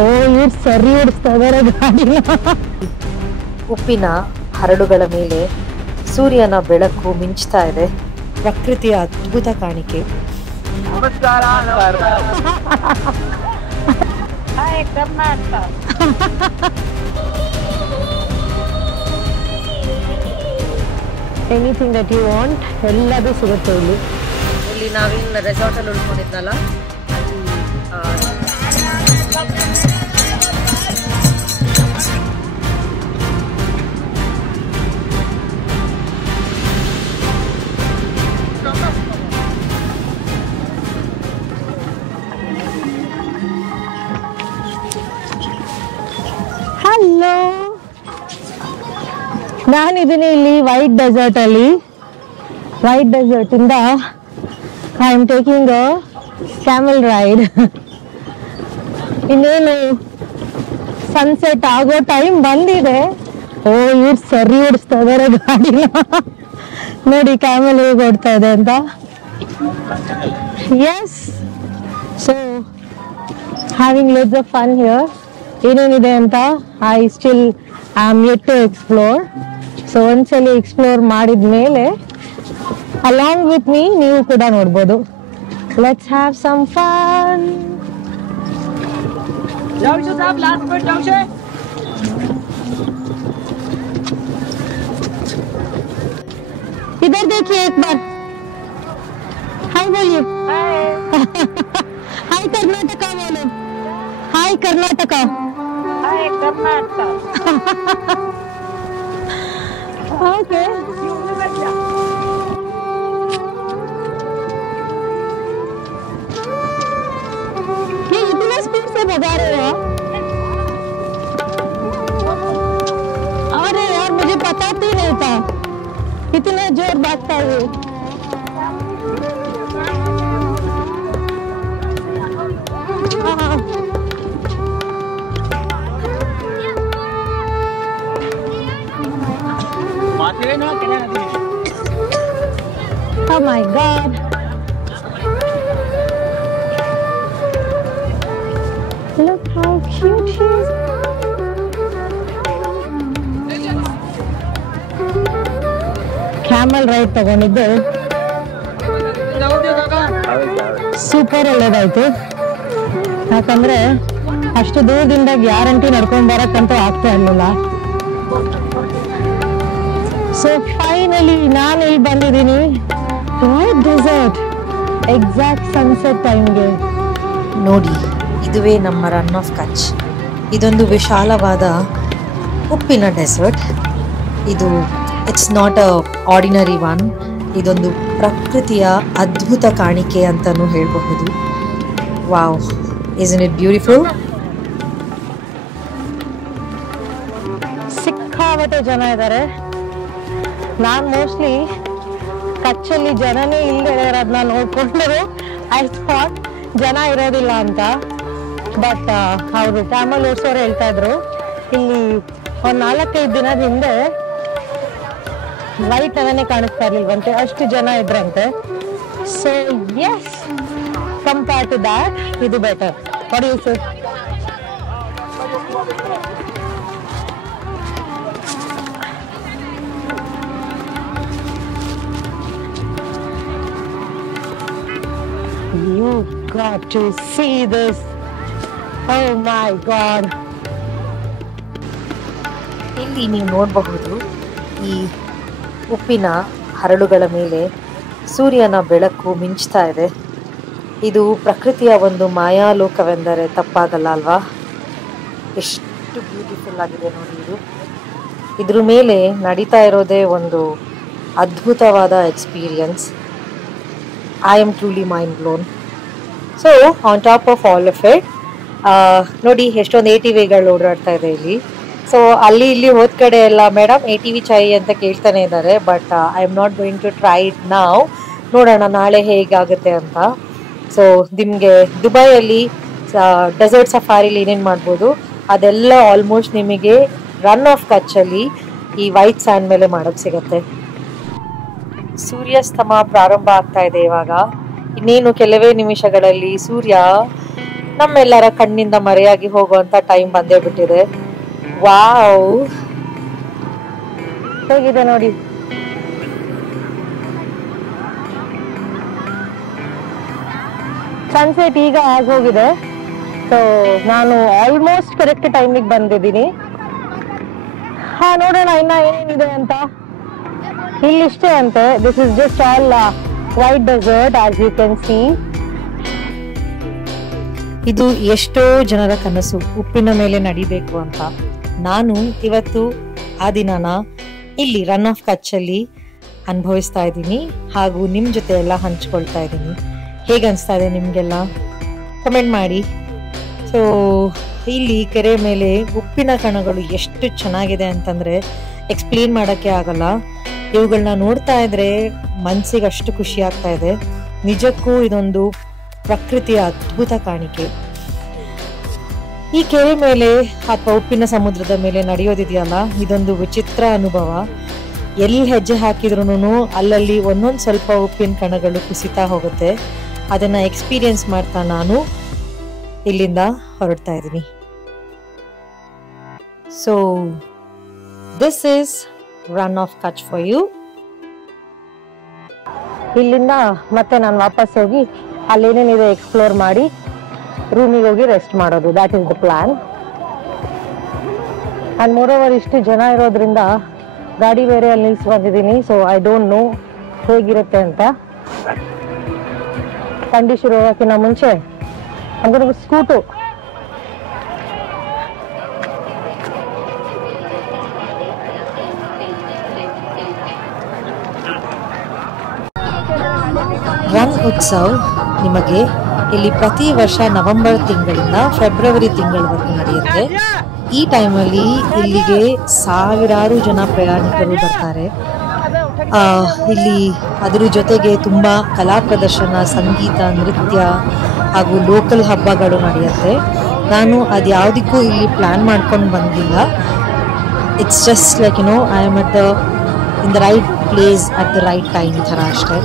ಓ ಇವ್ರು ಸರಿ ಓಡಿಸ್ತಾ ಇದಾರೆ ಗಾಡಿನ. ಉಪ್ಪಿನ ಹರಳುಗಳ ಮೇಲೆ ಸೂರ್ಯನ ಬೆಳಕು ಮಿಂಚ್ತಾ ಇದೆ. ಪ್ರಕೃತಿಯ ಅದ್ಭುತ ಕಾಣಿಕೆ. ಎನಿಥಿಂಗ್ ದಟ್ ಯು ವಾಂಟ್ ಎಲ್ಲದೂ ಸಿಗುತ್ತೆ ಇಲ್ಲಿ. ಇಲ್ಲಿ ನಾವೇನು ರೆಸಾರ್ಟ್ ಅಲ್ಲಿ ಉಳ್ಕೊಂಡಿದ್ನಲ್ಲ ಹಲೋ, ನಾನಿದ್ದೀನಿ ಇಲ್ಲಿ ವೈಟ್ ಡೆಸರ್ಟ್ ಅಲ್ಲಿ. ವೈಟ್ ಡೆಸರ್ಟ್ ಇಂದ I am taking a camel ride. ಇನ್ನೇನು ಸನ್ಸೆಟ್ ಆಗೋ ಟೈಮ್ ಬಂದಿದೆ. ಓ ಇವ್ರು ಸರಿ ಓಡಿಸ್ತಾ ಇದಾರೆ ಗಾಡಿನ. ನೋಡಿ ಕ್ಯಾಮೆಲ್ ಹೇಗೆ ಓಡ್ತಾ ಇದೆ ಅಂತ. Yes, so having lots of fun here. ಏನೇನಿದೆ ಅಂತ I still I am yet to explore. So ಒಂದ್ಸಲಿ ಎಕ್ಸ್ಪ್ಲೋರ್ ಮಾಡಿದ ಮೇಲೆ ಅಲಾಂಗ್ ವಿತ್ ಮೀ ನೀವು ಕೂಡ ನೋಡ್ಬೋದು. Let's have some fun. इधर देखिए एक बार. हाय बोलिए. हाय कर्नाटका बोलो. Hi Karnataka. Hi Karnataka. Okay. ये इतना स्पीड से भगा रहे हो? अरे यार मुझे पता भी नहीं था इतने जोर भागता है. Oh my God. Look how cute she is. Camel ride ತಗೊಂಡಿದ್ದು ಸೂಪರ್ ಒಳ್ಳೇದಾಯ್ತು. ಯಾಕಂದ್ರೆ ಅಷ್ಟು ದೂರದಿಂದ ಗ್ಯಾರಂಟಿ ನಡ್ಕೊಂಡ್ ಬರಕ್ಕಂತೂ ಆಗ್ತಾ ಇರ್ಲಿಲ್ಲ. ಸೊ ಫೈನಲಿ ನಾನು ಇಲ್ಲಿ ಬಂದಿದ್ದೀನಿ ವೈಟ್ ಡೆಸರ್ಟ್, ಎಕ್ಸಾಕ್ಟ್ ಸನ್ಸೆಟ್ ಟೈಮ್ಗೆ. ನೋಡಿ, ಇದುವೇ ನಮ್ಮ ರನ್ ಆಫ್ ಕಚ್. ಇದೊಂದು ವಿಶಾಲವಾದ ಉಪ್ಪಿನ ಡೆಸರ್ಟ್. ಇದು it's not a ordinary one. ಇದೊಂದು ಪ್ರಕೃತಿಯ ಅದ್ಭುತ ಕಾಣಿಕೆ ಅಂತಲೂ ಹೇಳಬಹುದು. Wow, isn't it beautiful? ಸಿಕ್ಕಾಪಟ್ಟೆ ಜನ ಇದ್ದಾರೆ. ನಾನು ಮೋಸ್ಟ್ಲಿ ಕಚ್ಚಲ್ಲಿ ಜನನೇ ಇಲ್ಲದೆ ಇರೋದನ್ನ ನೋಡ್ಕೊಂಡು ಐ ಥಾಟ್ ಜನ ಇರೋದಿಲ್ಲ ಅಂತ. ಬಟ್ ಅವರು ಕ್ಯಾಮಲ್ ಓಡಿಸೋರು ಹೇಳ್ತಾ ಇದ್ರು ಇಲ್ಲಿ ಒಂದು 4-5 ದಿನದ ಹಿಂದೆ ಲೈಟ್ ಅವನೇ ಕಾಣಿಸ್ತಾ ಇರ್ಲಿಲ್ವಂತೆ, ಅಷ್ಟು ಜನ ಇದ್ರಂತೆ. So yes, compare to that ಇದು better. What you say? You got to see this. Oh my God. ಇಲ್ಲಿ ನೀವು ನೋಡಬಹುದು, ಈ ಉಪ್ಪಿನ ಹರಳುಗಳ ಮೇಲೆ ಸೂರ್ಯನ ಬೆಳಕು ಮಿಂಚ್ತಾ ಇದೆ. ಇದು ಪ್ರಕೃತಿಯ ಒಂದು ಮಾಯಾಲೋಕವೆಂದರೆ ತಪ್ಪಾಗಲ್ಲ ಅಲ್ವಾ? ಎಷ್ಟು ಬ್ಯೂಟಿಫುಲ್ ಆಗಿದೆ ನೋಡಿ ಇದು. ಇದ್ರ ಮೇಲೆ ನಡೀತಾ ಇರೋದೇ ಒಂದು ಅದ್ಭುತವಾದ experience. I am truly mind blown. So on top of all of it, ನೋಡಿ ಎಷ್ಟೊಂದು ATVಗಳು ಓಡಾಡ್ತಾ ಇದೆ ಇಲ್ಲಿ. ಸೊ ಅಲ್ಲಿ ಇಲ್ಲಿ ಹೋದ ಕಡೆ ಎಲ್ಲ ಮೇಡಮ್ ATV ಚಾಯ್ ಅಂತ ಕೇಳ್ತಾನೆ ಇದ್ದಾರೆ. But I am not going to try it now. ನೋಡೋಣ ನಾಳೆ ಹೇಗಾಗುತ್ತೆ ಅಂತ. ಸೊ ನಿಮಗೆ ದುಬೈಯಲ್ಲಿ ಡೆಸರ್ಟ್ ಸಫಾರಿಲಿ ಏನೇನು ಮಾಡ್ಬೋದು ಅದೆಲ್ಲ ಆಲ್ಮೋಸ್ಟ್ ನಿಮಗೆ ರನ್ ಆಫ್ ಕಚ್ಚಲ್ಲಿ ಈ ವೈಟ್ ಸ್ಯಾಂಡ್ ಮೇಲೆ ಮಾಡೋಕ್ಕೆ ಸಿಗುತ್ತೆ. ಸೂರ್ಯಾಸ್ತಮ ಪ್ರಾರಂಭ ಆಗ್ತಾ ಇದೆ ಇವಾಗ. ಇನ್ನೇನು ಕೆಲವೇ ನಿಮಿಷಗಳಲ್ಲಿ ಸೂರ್ಯ ನಮ್ಮೆಲ್ಲರ ಕಣ್ಣಿಂದ ಮರೆಯಾಗಿ ಹೋಗುವಂತ ಟೈಮ್ ಬಂದೇ ಬಿಟ್ಟಿದೆ. ವಾವ್, ಹೇಗಿದೆ ನೋಡಿ. ಸನ್ಸೆಟ್ ಈಗ ಆಗೋಗಿದೆ. ಸೊ ನಾನು ಆಲ್ಮೋಸ್ಟ್ ಕರೆಕ್ಟ್ ಟೈಮಿಗೆ ಬಂದಿದ್ದೀನಿ. ನೋಡೋಣ ಇನ್ನ ಏನಿದೆ ಅಂತ. ಇಲ್ಲಿಷ್ಟೇ ಅಂತೆ. This is just all white desert as you can see. ಇದು ಎಷ್ಟೋ ಜನರ ಕನಸು, ಉಪ್ಪಿನ ಮೇಲೆ ನಡಿಬೇಕು ಅಂತ. ನಾನು ಇವತ್ತು ಆ ದಿನನ ಇಲ್ಲಿ ರನ್ ಆಫ್ ಕಚ್ಚಲ್ಲಿ ಅನುಭವಿಸ್ತಾ ಇದ್ದೀನಿ ಹಾಗೂ ನಿಮ್ಮ ಜೊತೆ ಎಲ್ಲ ಹಂಚ್ಕೊಳ್ತಾ ಇದ್ದೀನಿ. ಹೇಗೆ ಅನಿಸ್ತಾ ಇದೆ ನಿಮಗೆಲ್ಲ ಕಮೆಂಟ್ ಮಾಡಿ. ಸೊ ಇಲ್ಲಿ ಕೆರೆ ಮೇಲೆ ಉಪ್ಪಿನ ಕಣಗಳು ಎಷ್ಟು ಚೆನ್ನಾಗಿದೆ ಅಂತಂದರೆ ಎಕ್ಸ್ಪ್ಲೇನ್ ಮಾಡೋಕ್ಕೆ ಆಗಲ್ಲ. ಇವುಗಳನ್ನ ನೋಡ್ತಾ ಇದ್ರೆ ಮನಸ್ಸಿಗೆ ಅಷ್ಟು ಖುಷಿ ಆಗ್ತಾ ಇದೆ. ನಿಜಕ್ಕೂ ಇದೊಂದು ಪ್ರಕೃತಿಯ ಅದ್ಭುತ ಕಾಣಿಕೆ. ಈ ಕೆರೆ ಮೇಲೆ ಅಥವಾ ಉಪ್ಪಿನ ಸಮುದ್ರದ ಮೇಲೆ ನಡೆಯೋದಿದೆಯಲ್ಲ, ಇದೊಂದು ವಿಚಿತ್ರ ಅನುಭವ. ಎಲ್ಲಿ ಹೆಜ್ಜೆ ಹಾಕಿದ್ರು ಅಲ್ಲಲ್ಲಿ ಒಂದೊಂದು ಸ್ವಲ್ಪ ಉಪ್ಪಿನ ಕಣಗಳು ಕುಸಿತಾ ಹೋಗುತ್ತೆ. ಅದನ್ನ ಎಕ್ಸ್ಪೀರಿಯನ್ಸ್ ಮಾಡ್ತಾ ನಾನು ಇಲ್ಲಿಂದ ಹೊರಡ್ತಾ ಇದ್ದೀನಿ. So this is Rann of Kutch for you. ಇಲ್ಲಿಂದ ಮತ್ತೆ ನಾನು ವಾಪಸ್ ಹೋಗಿ ಅಲ್ಲೇನೇನಿದೆ ಎಕ್ಸ್ಪ್ಲೋರ್ ಮಾಡಿ ರೂಮಿಗೆ ಹೋಗಿ ರೆಸ್ಟ್ ಮಾಡೋದು. That is the plan. And more over ಇಷ್ಟು ಜನ ಇರೋದ್ರಿಂದ ಗಾಡಿ ಬೇರೆ ಅಲ್ಲಿ ನಿಲ್ಸಿ ಬಂದಿದ್ದೀನಿ. ಸೊ ಐ ಡೋಂಟ್ ನೋ ಹೇಗಿರುತ್ತೆ ಅಂತ. ಥಂಡಿ ಶುರು ಹೋಗೋಕ್ಕಿಂತ ಮುಂಚೆ ಅಂದ್ರೆ ಸ್ಕೂಟು ರನ್ ಉತ್ಸವ್ ನಿಮಗೆ ಇಲ್ಲಿ ಪ್ರತಿ ವರ್ಷ ನವೆಂಬರ್ ತಿಂಗಳಿಂದ ಫೆಬ್ರವರಿ ತಿಂಗಳವರೆಗೂ ನಡೆಯುತ್ತೆ. ಈ ಟೈಮಲ್ಲಿ ಇಲ್ಲಿಗೆ ಸಾವಿರಾರು ಜನ ಪ್ರಯಾಣಿಕರು ಬರ್ತಾರೆ. ಇಲ್ಲಿ ಅದರ ಜೊತೆಗೆ ತುಂಬ ಕಲಾ ಪ್ರದರ್ಶನ, ಸಂಗೀತ, ನೃತ್ಯ ಹಾಗೂ ಲೋಕಲ್ ಹಬ್ಬಗಳು ನಡೆಯುತ್ತೆ. ನಾನು ಅದು ಯಾವುದಕ್ಕೂ ಇಲ್ಲಿ ಪ್ಲ್ಯಾನ್ ಮಾಡ್ಕೊಂಡು ಬಂದಿಲ್ಲ. It's just like I am in the right place at the right time ಥರ ಅಷ್ಟೇ.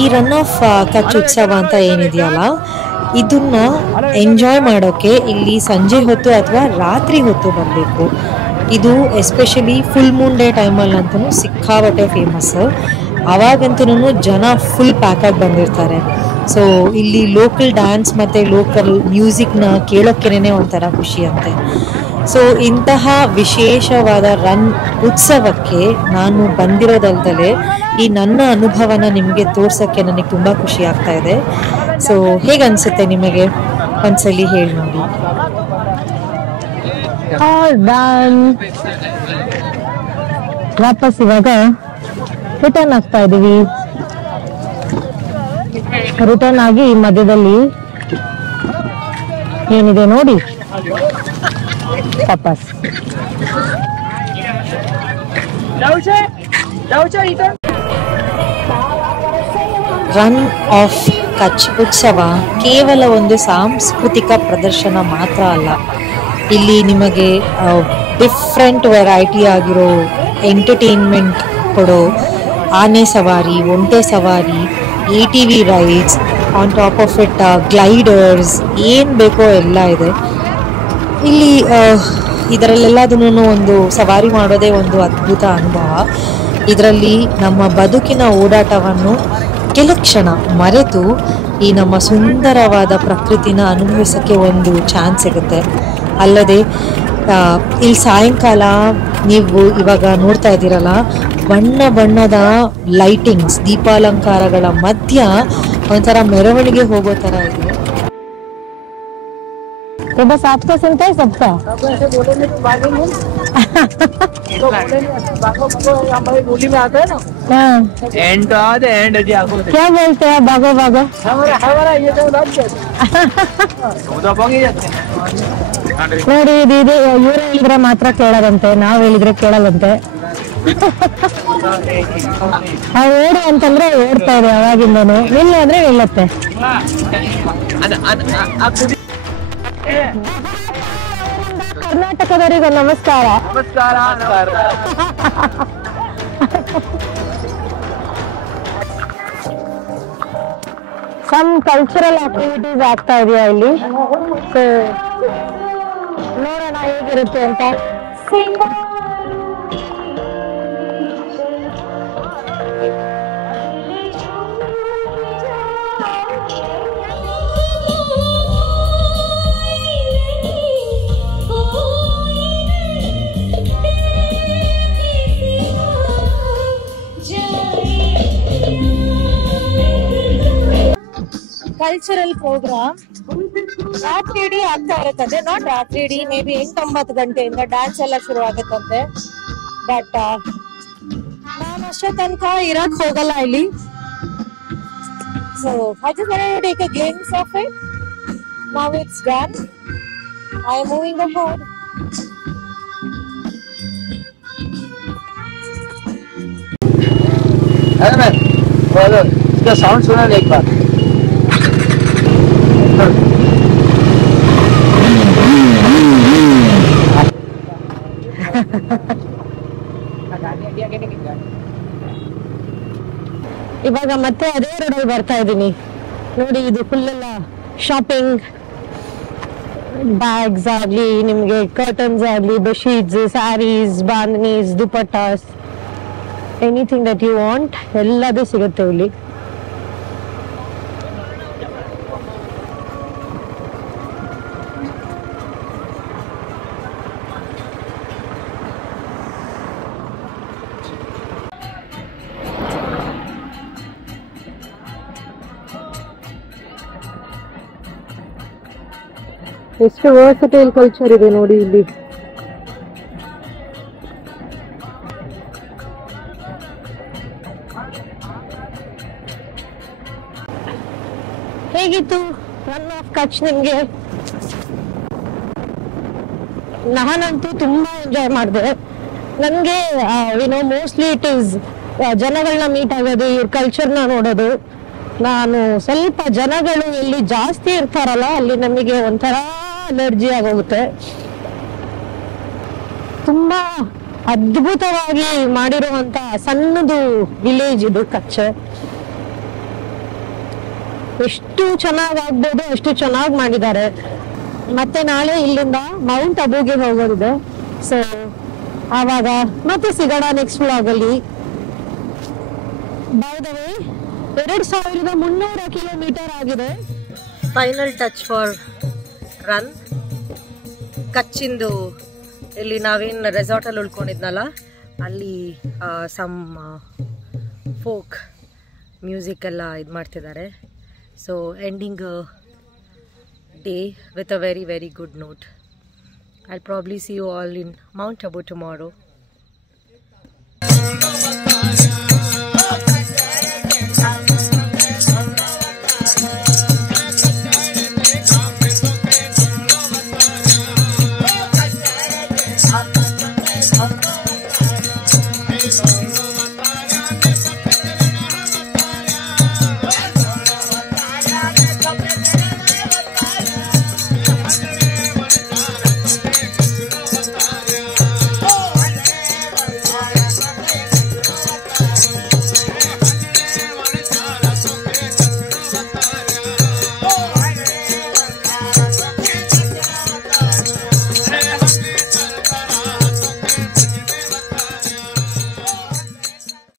ಈ ರನ್ ಆಫ್ ಕಚ್ ಉತ್ಸವ ಅಂತ ಏನಿದೆಯಲ್ಲ, ಇದನ್ನ ಎಂಜಾಯ್ ಮಾಡೋಕ್ಕೆ ಇಲ್ಲಿ ಸಂಜೆ ಹೊತ್ತು ಅಥವಾ ರಾತ್ರಿ ಹೊತ್ತು ಬರಬೇಕು. ಇದು ಎಸ್ಪೆಷಲಿ ಫುಲ್ ಮೂನ್ ಡೇ ಟೈಮಲ್ಲಿ ಅಂತೂ ಸಿಕ್ಕಾಬಟ್ಟೆ ಫೇಮಸ್. ಅವಾಗಂತೂ ಜನ ಫುಲ್ ಪ್ಯಾಕಾಗಿ ಬಂದಿರ್ತಾರೆ. ಸೊ ಇಲ್ಲಿ ಲೋಕಲ್ ಡ್ಯಾನ್ಸ್ ಮತ್ತು ಲೋಕಲ್ ಮ್ಯೂಸಿಕ್ನ ಕೇಳೋಕ್ಕೇನೆ ಒಂಥರ ಖುಷಿ ಅಂತೆ. ಸೊ ಇಂತಹ ವಿಶೇಷವಾದ ರನ್ ಉತ್ಸವಕ್ಕೆ ನಾನು ಬಂದಿರೋದಲ್ದಲೇ ಈ ನನ್ನ ಅನುಭವನ ನಿಮಗೆ ತೋರ್ಸೋಕ್ಕೆ ನನಗೆ ತುಂಬ ಖುಷಿ ಆಗ್ತಾ ಇದೆ. ಸೊ ಹೇಗೆ ಅನಿಸುತ್ತೆ ನಿಮಗೆ ಒಂದ್ಸಲಿ ಹೇಳಿ ನೋಡಿ. ವಾಪಸ್ ಇವಾಗ ರಿಟರ್ನ್ ಆಗ್ತಾ ಇದೀವಿ. ರಿಟರ್ನ್ ಆಗಿ ಮಧ್ಯದಲ್ಲಿ ಏನಿದೆ ನೋಡಿ ವಾಪಸ್. ರನ್ ಆಫ್ ಕಚ್ ಉತ್ಸವ ಕೇವಲ ಒಂದು ಸಾಂಸ್ಕೃತಿಕ ಪ್ರದರ್ಶನ ಮಾತ್ರ ಅಲ್ಲ. ಇಲ್ಲಿ ನಿಮಗೆ ಡಿಫ್ರೆಂಟ್ ವೆರೈಟಿ ಆಗಿರೋ ಎಂಟರ್ಟೈನ್ಮೆಂಟ್ ಕೊಡೋ ಆನೆ ಸವಾರಿ, ಒಂಟೆ ಸವಾರಿ, ATV rides, on top of it gliders, ಏನು ಬೇಕೋ ಎಲ್ಲ ಇದೆ ಇಲ್ಲಿ. ಇದರಲ್ಲೆಲ್ಲದನ್ನೂ ಒಂದು ಸವಾರಿ ಮಾಡೋದೇ ಒಂದು ಅದ್ಭುತ ಅನುಭವ. ಇದರಲ್ಲಿ ನಮ್ಮ ಬದುಕಿನ ಓಡಾಟವನ್ನು ಕೆಲ ಕ್ಷಣ ಮರೆತು ಈ ನಮ್ಮ ಸುಂದರವಾದ ಪ್ರಕೃತಿನ ಅನುಭವಿಸೋಕ್ಕೆ ಒಂದು ಚಾನ್ಸ್ ಸಿಗುತ್ತೆ. ಅಲ್ಲದೆ ಇಲ್ಲಿ ಸಾಯಂಕಾಲ ನೀವು ಇವಾಗ ನೋಡ್ತಾ ಇದ್ದೀರಲ್ಲ, ಬಣ್ಣ ಬಣ್ಣದ ಲೈಟಿಂಗ್ಸ್, ದೀಪಾಲಂಕಾರಗಳ ಮಧ್ಯ ಒಂಥರ ಮೆರವಣಿಗೆ ಹೋಗೋ ಥರ ಇದೆ. तो बस आपका सुनता है सबका? बोली में आता है ना, एंड एंड क्या बोलते हैं भागो भागो? ये ನೋಡಿ ಇದು ಇವ್ರು ಹೇಳಿದ್ರೆ ಮಾತ್ರ ಕೇಳೋದಂತೆ, ನಾವ್ ಹೇಳಿದ್ರೆ ಕೇಳಲ್ಲಂತೆ. ಓಡು ಅಂತಂದ್ರೆ ಓಡ್ತಾ ಇದೆ ಅವಾಗಿಂದನು, ನಿಲ್ಲು ಅಂದ್ರೆ ನಿಲ್ಲತ್ತೆ. ಕರ್ನಾಟಕದವರಿಗೂ ನಮಸ್ಕಾರ. ನಮಸ್ಕಾರ. ಸಮ್ ಕಲ್ಚರಲ್ ಆಕ್ಟಿವಿಟೀಸ್ ಆಗ್ತಾ ಇದೆಯಾ ಇಲ್ಲಿ. ಸೊ ನೋಡೋಣ ಹೇಗಿರುತ್ತೆ ಅಂತ. ಕಲ್ಚರಲ್ ಪ್ರೋಗ್ರಾಮ್ ರಾತ್ರಿ ಇಡೀ ಆಗ್ತಾ ಇರುತ್ತದೆ. ನಾಟ್ ರಾತ್ರಿ ಇಡೀ, ಮೇ ಬಿ 8-9 ಗಂಟೆಯಿಂದ ಡ್ಯಾನ್ಸ್ ಎಲ್ಲ ಶುರು ಆಗುತ್ತಂತೆ. ಬಟ್ ನಾನು ಅಷ್ಟೇ ತನಕ ಇರಕ್ ಹೋಗಲ್ಲ ಇಲ್ಲಿ. So I just wanted to take a glimpse of it. Now it's done. I am moving ahead. अरे मैं बोलो इसका साउंड सुना एक बार. ಇವಾಗ ಮತ್ತೆ ಅದೇ ರೋಡಲ್ಲಿ ಬರ್ತಾ ಇದ್ದೀನಿ ನೋಡಿ. ಇದು ಫುಲ್ ಎಲ್ಲ ಶಾಪಿಂಗ್, ಬ್ಯಾಗ್ಸ್ ಆಗ್ಲಿ, ನಿಮ್ಗೆ ಕರ್ಟನ್ಸ್ ಆಗ್ಲಿ, bedsheets, saris, bandhanis, dupattas, anything that you want ಎಲ್ಲದೂ ಸಿಗುತ್ತೆ ಇಲ್ಲಿ. ಎಷ್ಟು ವರ್ಸಟೈಲ್ ಕಲ್ಚರ್ ಇದೆ ನೋಡಿ ಇಲ್ಲಿ. ಹೇಗಿತ್ತು ರನ್ ಆಫ್ ಕಚ್ ನಿಮ್ಗೆ? ನಾನಂತೂ ತುಂಬಾ ಎಂಜಾಯ್ ಮಾಡಿದೆ. ನನಗೆ ಮೋಸ್ಟ್ಲಿ ಇಟ್ ಈಸ್ ಜನಗಳನ್ನ ಮೀಟ್ ಆಗೋದು, ಇವ್ರ ಕಲ್ಚರ್ನ ನೋಡೋದು. ನಾನು ಸ್ವಲ್ಪ ಜನಗಳು ಎಲ್ಲಿ ಜಾಸ್ತಿ ಇರ್ತಾರಲ್ಲ ಅಲ್ಲಿ ನಮಗೆ ಒಂಥರ ಅಲರ್ಜಿ ಆಗೋಗುತ್ತೆ. ತುಂಬಾ ಅದ್ಭುತವಾಗಿ ಮಾಡಿರುವಂತ ಸಣ್ಣದು ವಿಲೇಜ್ ಇದು ಕಚ್. ಎಷ್ಟು ಚೆನ್ನಾಗಿ ಆಗ್ಬೋದು ಅಷ್ಟು ಚೆನ್ನಾಗಿ ಮಾಡಿದ್ದಾರೆ. ಮತ್ತೆ ನಾಳೆ ಇಲ್ಲಿಂದ ಮೌಂಟ್ ಅಬುಗೆ ಹೋಗೋದಿದೆ. ಸೊ ಆವಾಗ ಮತ್ತೆ ಸಿಗೋಣ ನೆಕ್ಸ್ಟ್ ವ್ಲಾಗ್ ಅಲ್ಲಿ. ಬೈ ದ ವೇ 2300 ಕಿಲೋಮೀಟರ್ ಆಗಿದೆ. Final touch for Rann. ಕಚ್ಚಿಂದು ಇಲ್ಲಿ ನಾವೇನು ರೆಸಾರ್ಟಲ್ಲಿ ಉಳ್ಕೊಂಡಿದ್ನಲ್ಲ ಅಲ್ಲಿ ಸಮ್ ಫೋಕ್ ಮ್ಯೂಸಿಕ್ ಎಲ್ಲ ಇದು ಮಾಡ್ತಿದ್ದಾರೆ. So ending day with a very very good note. I'll probably see you all in Mount Abu tomorrow.